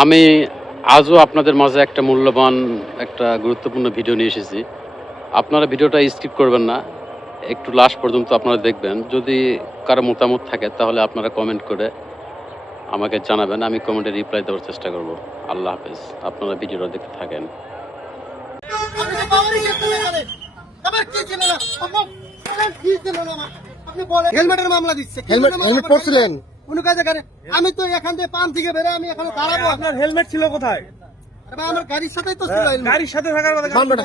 আমি আজও আপনাদের মাঝে একটা মূল্যবান একটা গুরুত্বপূর্ণ ভিডিও নিয়ে এসেছি। আপনারা ভিডিওটা স্কিপ করবেন না। একটু লাস্ট পর্যন্ত আপনারা দেখবেন। যদি কারো মতামত থাকে তাহলে আপনারা কমেন্ট করে আমাকে জানাবেন। আমি কমেন্টে রিপ্লাই দেওয়ার চেষ্টা করব। আল্লাহ হাফেজ। আপনারা ভিডিওটা দেখতে থাকেন। আপনি তো পাওয়ারই গেছেন এখানে। আবার কি ছিল না? কি ছিল না আমার? আপনি বলেন হেলমেটের মামলা দিচ্ছে। হেলমেট পরছিলেন? কোন কাজে করে? আমি তো এখান থেকে পাম্প থেকে বেরে আমি এখানে দাঁড়াবো। আপনার হেলমেট ছিল কোথায়? আরে আমার গাড়ির সাথেই তো ছিল হেলমেট। গাড়ির সাথে থাকার কথা মামলাটা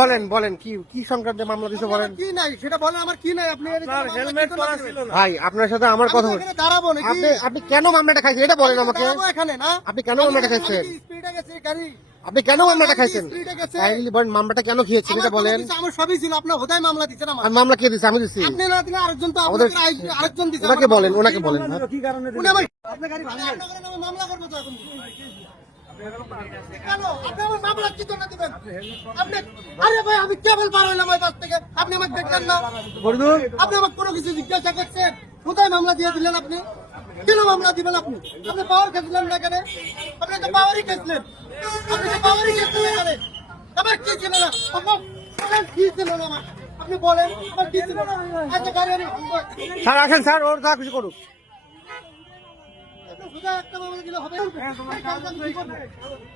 বলেন। বলেন কি সংক্রান্তে মামলা দিতে বলেন। কি নাই সেটা বলেন, আমার কি নাই? আপনি আপনার হেলমেট পরা ছিল না। ভাই আপনার সাথে আমার কথা আমি হচ্ছে। এখানে দাঁড়াবো নাকি? আপনি কেন মামলাটা খাইছেন এটা বলেন আমাকে। দাঁড়াবো এখানে না? আপনি কেন মামলাটা খাইছেন? স্পিডে গেছে গাড়ি। আপনি কেন মামলাটা খাইছেন? স্পিডে গেছে। কাইন্ডলি বলেন মামলাটা কেন খেয়েছেন এটা বলেন। আমার সবই ছিল, আপনার হোদায় মামলা দিচ্ছেন আমার। আমি মামলা কে দিছি? আমি দিছি। আপনি না দিলে আরেকজন তো আমাদের আরেকজন দিচ্ছে। ওনাকে বলেন কি কারণে উনি আমার আপনার গাড়ি ভাঙলেন। আপনার নামে মামলা করবো তো এখন। কেন? আপনি আমার মামলা কি জন্য দিবেন? আপনি আরে ভাই আমি কেবল পার হইলাম ওই বাস থেকে। আপনি আমাকে দেখলেন না? আপনি আমাকে কোনো কিছু জিজ্ঞাসা করছেন? কোথায় মামলা দিয়ে দিলেন আপনি? কেন মামলা দিবেন আপনি? আপনি পাওয়ার খেয়েছিলেন না এখানে? আপনি তো পাওয়ারই খেয়েছিলেন। আপনি তো পাওয়ারই খেয়েছিলেন এখানে। আবার কি ছিল না? আপনার কি ছিল না আমার? আপনি বলেন আমার কি ছিল না? আচ্ছা গাড়ি আমি স্যার আসেন স্যার, ওর যা কিছু করুক।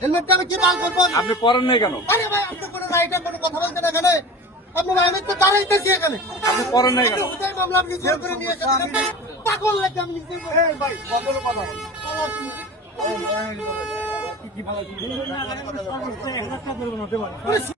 হেলমেটটা আমি কি বাল করবো? আপনি পরেন নাই কেন? আরে ভাই আপনি কোনো রাইটার কোনো কথা বলছেন এখানে? আপনি আমি তো দাঁড়াইতেছি এখানে। আপনি পরেন নাই কেন? আপনি হুদাই মামলা আপনি জোর করে নিয়ে এসেছেন। আপনি পাগল নাকি আমি নিজে ভাই বদল কথা বল।